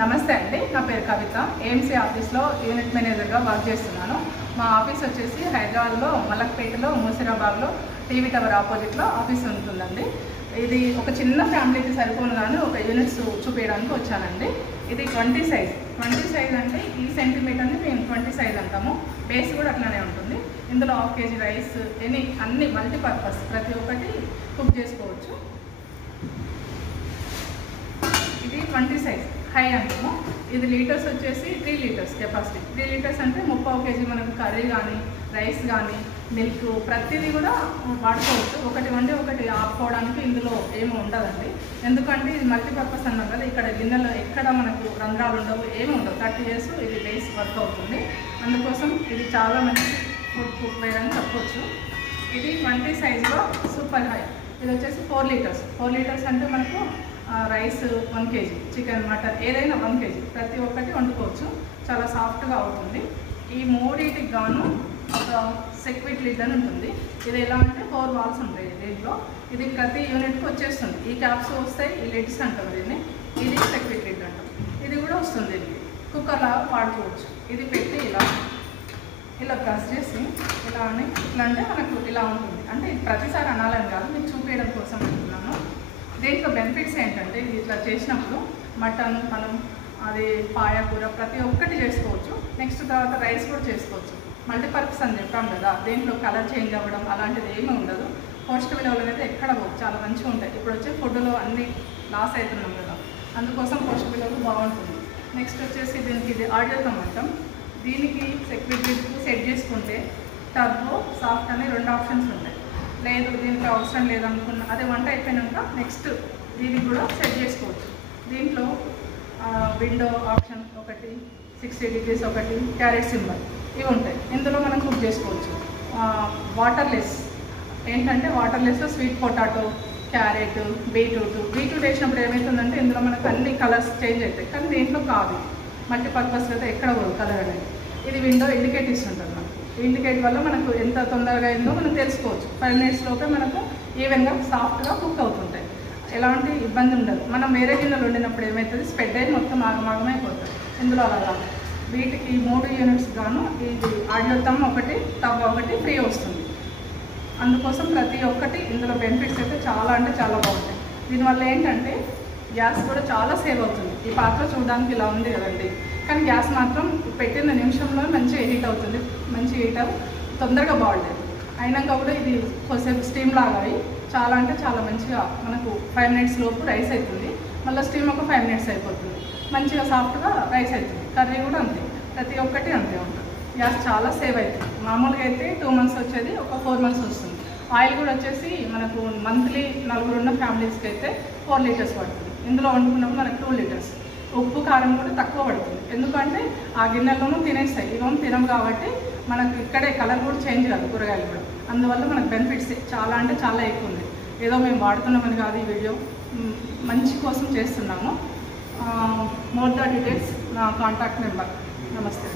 నమస్తే అండి, నా పేరు కవిత. ఏఎంసీ ఆఫీస్లో యూనిట్ మేనేజర్గా వర్క్ చేస్తున్నాను. మా ఆఫీస్ వచ్చేసి హైదరాబాద్లో మలక్పేటలో మూసిరాబాద్లో టీవీ టవర్ ఆపోజిట్లో ఆఫీస్ ఉంటుందండి. ఇది ఒక చిన్న ఫ్యామిలీకి సరిపోనుగాను ఒక యూనిట్స్ చూపించడానికి వచ్చానండి. ఇది 20 సైజ్. 20 సైజ్ అంటే ఈ సెంటీమీటర్ని మేము 20 సైజ్ అంటాము. బేస్ కూడా అట్లానే ఉంటుంది. ఇందులో 1/2 kg రైస్ అన్ని మల్టీపర్పస్ ప్రతి ఒక్కటి కుక్ చేసుకోవచ్చు. ఇది 20 సైజ్ హై అంటాము. ఇది లీటర్స్ వచ్చేసి 3 లీటర్స్ కెపాసిటీ. 3 లీటర్స్ అంటే 3/4 kg మనకు కర్రీ కానీ రైస్ కానీ మిల్క్ ప్రతిదీ కూడా వాడుకోవచ్చు. ఒకటి వండి ఒకటి ఆపుకోవడానికి ఇందులో ఏమి ఉండదండి. ఎందుకంటే ఇది మల్టీపర్పస్ అన్నాం కదా, ఇక్కడ గిన్నెలో ఎక్కడ మనకు రంధ్రాలు ఉండవు, ఏమి ఉండవు. 30 years ఇది బేస్ వర్క్ అవుతుంది. అందుకోసం ఇది చాలా మంచి ఫుడ్ కుక్వేర్ అని చెప్పొచ్చు. ఇది 20 సైజులో సూపర్ హై. ఇది వచ్చేసి 4 లీటర్స్. 4 లీటర్స్ అంటే మనకు రైస్ 1 kg, చికెన్ మటన్ ఏదైనా 1 kg ప్రతి ఒక్కటి వండుకోవచ్చు. చాలా సాఫ్ట్గా అవుతుంది. ఈ మూడింటికి గాను ఒక సెక్విట్ లిడ్ అని ఉంటుంది. ఇది ఎలా అంటే 4 వాల్స్ ఉంటాయి దీంట్లో. ఇది ప్రతి యూనిట్కి వచ్చేస్తుంది. ఈ క్యాప్స్ వస్తాయి, ఈ లిడ్స్ అంటాం దీన్ని. ఇది సెక్విట్ లిడ్ అంటాం. ఇది కూడా వస్తుంది. ఇది కుక్కర్ లాగా వాడుకోవచ్చు. ఇది పెట్టి ఇలా ప్రెస్ చేసి ఇలా అని ఇట్లా అంటే మనకు ఇలా ఉంటుంది. అంటే ప్రతిసారి అనాలని కాదు, మీకు చూపించడం కోసం అంటున్నాను. దీంట్లో బెనిఫిట్స్ ఏంటంటే ఇది ఇట్లా చేసినప్పుడు మటన్ మనం అది పాయకూర ప్రతి ఒక్కటి చేసుకోవచ్చు. నెక్స్ట్ తర్వాత రైస్ కూడా చేసుకోవచ్చు. మల్టీపర్పస్ అని చెప్పాం కదా, దీంట్లో కలర్ చేంజ్ అవ్వడం అలాంటిది ఏమీ ఉండదు. పోషక విలువలు అయితే ఎక్కడ చాలా మంచిగా ఉంటాయి. ఇప్పుడు వచ్చే ఫుడ్లో అన్నీ లాస్ అవుతున్నాం కదా, అందుకోసం పోషక విలువలు బాగుంటుంది. నెక్స్ట్ వచ్చేసి దీనికి ఇది ఆడియోతం అంటాం. దీనికి సెక్యూరిటీ సెట్ చేసుకుంటే టర్బో సాఫ్ట్ అనే 2 ఆప్షన్స్ ఉంటాయి. లేదు దీనికి అవసరం లేదనుకున్న అదే వంట అయిపోయినాక నెక్స్ట్ దీనికి కూడా సెట్ చేసుకోవచ్చు. దీంట్లో విండో ఆప్షన్ ఒకటి, 60 degrees ఒకటి, క్యారెట్ సింబల్ ఇవి ఉంటాయి. ఇందులో మనం కుక్ చేసుకోవచ్చు. వాటర్లెస్ ఏంటంటే వాటర్లెస్లో స్వీట్ పొటాటో, క్యారెట్, బీట్రూట్ వేసినప్పుడు ఏమవుతుందంటే ఇందులో మనకు అన్ని కలర్స్ చేంజ్ అవుతాయి. కానీ దీంట్లో కాదు, మల్టీపర్పస్ అయితే ఎక్కడ పోదు కలర్ అనేది. ఇది విండో ఇండికేట్ ఇస్తుంటుంది మనకు. ఇండికేట్ వల్ల మనకు ఎంత తొందరగా అయిందో మనం తెలుసుకోవచ్చు. 5 minutes లోపే మనకు ఈవెన్గా సాఫ్ట్గా కుక్ అవుతుంటాయి. ఎలాంటి ఇబ్బంది ఉండదు. మనం వేరే గిన్నెలు వండినప్పుడు ఏమవుతుంది, స్ప్రెడ్ అయ్యి మొత్తం ఆగమైపోతుంది. ఇందులో అలా వీటికి 3 యూనిట్స్ గాను ఇది ఆడియోతం ఒకటి, తవ్వ ఒకటి ఫ్రీ వస్తుంది. అందుకోసం ప్రతి ఒక్కటి ఇందులో బెనిఫిట్స్ అయితే చాలా అంటే చాలా బాగుంటాయి. దీనివల్ల ఏంటంటే గ్యాస్ కూడా చాలా సేవ్ అవుతుంది. ఈ పాత్ర చూడడానికి ఇలా ఉంది కదండి, కానీ గ్యాస్ మాత్రం పెట్టిన నిమిషంలో మంచిగా హీట్ అవుతుంది. మంచి హీటర్ తొందరగా బాగుండేది. అయినాక కూడా ఇది కొద్దిసేపు స్టీమ్ లాగా అయ్యి చాలా అంటే చాలా మంచిగా మనకు 5 minutes లోపు రైస్ అవుతుంది. మళ్ళీ స్టీమ్ ఒక 5 minutes అయిపోతుంది. మంచిగా సాఫ్ట్గా రైస్ అవుతుంది. కర్రీ కూడా అంతే, ప్రతి ఒక్కటి అంతే ఉంటుంది. గ్యాస్ చాలా సేవ్ అవుతుంది. మామూలుగా అయితే 2 months వచ్చేది ఒక 4 months వస్తుంది. ఆయిల్ కూడా వచ్చేసి మనకు మంత్లీ 4 ఉన్న ఫ్యామిలీస్కి అయితే 4 లీటర్స్ పడుతుంది. ఇందులో వండుకున్నప్పుడు మనకు 2 లీటర్స్. ఉప్పు కారం కూడా తక్కువ పడుతుంది. ఎందుకంటే ఆ గిన్నెల్లోనూ తినేస్తాయి, ఇవేమో తినం కాబట్టి మనకు ఇక్కడే కలర్ కూడా చేంజ్ కాదు కూరగాయలు కూడా. అందువల్ల మనకు బెనిఫిట్స్ చాలా అంటే చాలా ఎక్కువ ఉంది. ఏదో మేము వాడుతున్నామని కాదు, ఈ వీడియో మంచి కోసం చేస్తున్నాము. మోర్ ద డీటెయిల్స్ నా కాంటాక్ట్ నెంబర్. నమస్తే.